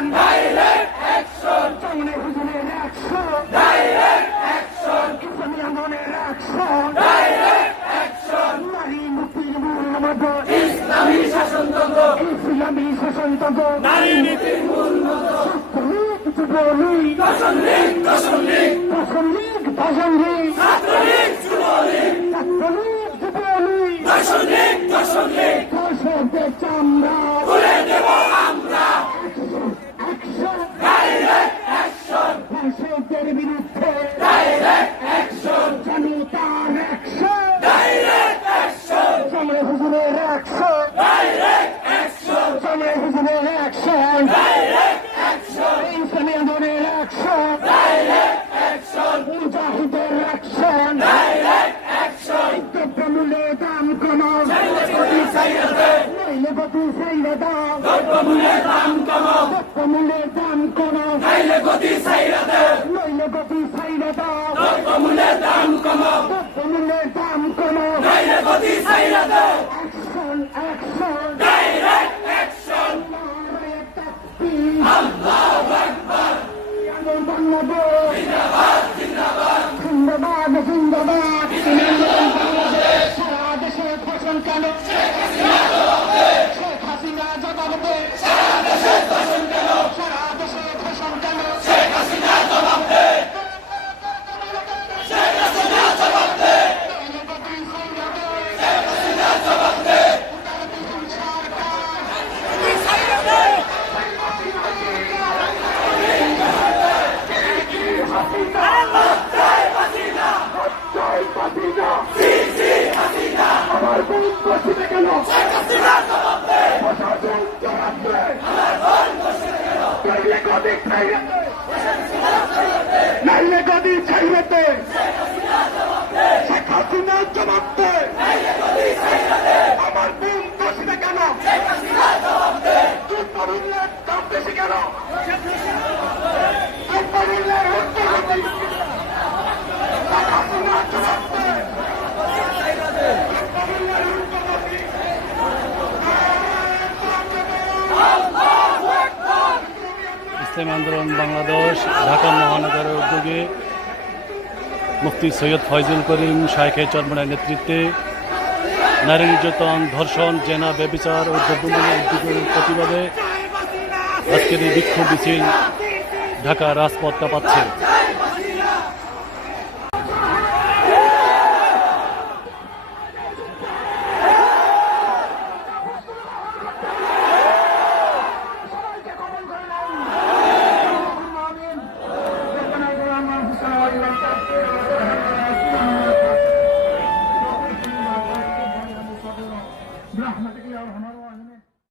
Action direct action চাইনা হুজুরের action direct action কিসানি আন্দোলনের action direct action নারী মুক্তির মূল মন্ত্র ইসলামী শাসনতন্ত্র ইসলামী শাসনতন্ত্র নারী নীতির মূল মন্ত্র সত্যলিক যুবলীগ দশমলিক দশমলিক দশমলিক দশমলিক ছাত্রলীগ যুবলীগ ছাত্রলীগ যুবলীগ দশমলিক দাম কমাও। কমলে দাম কমাও। খাইলে গতি সাইরা দাও। গতি সাইরা কমলে দাম কমাও। কমলে দাম কমাও। খাইলে গতি সাইরা Thank you. ইসলামী আন্দোলন বাংলাদেশ, ঢাকা মহানগরের উদ্যোগে মুফতি সৈয়দ ফয়জুল করিম শাইখে চরমনের নেতৃত্বে নারী নির্যাতন ধর্ষণ, জেনা ব্যবিচার ও দ্রব্যমূল্য উদ্যোগের প্রতিবাদে আজকের এই বিক্ষোভ মিছিল ঢাকা রাজপথ কাঁপাচ্ছে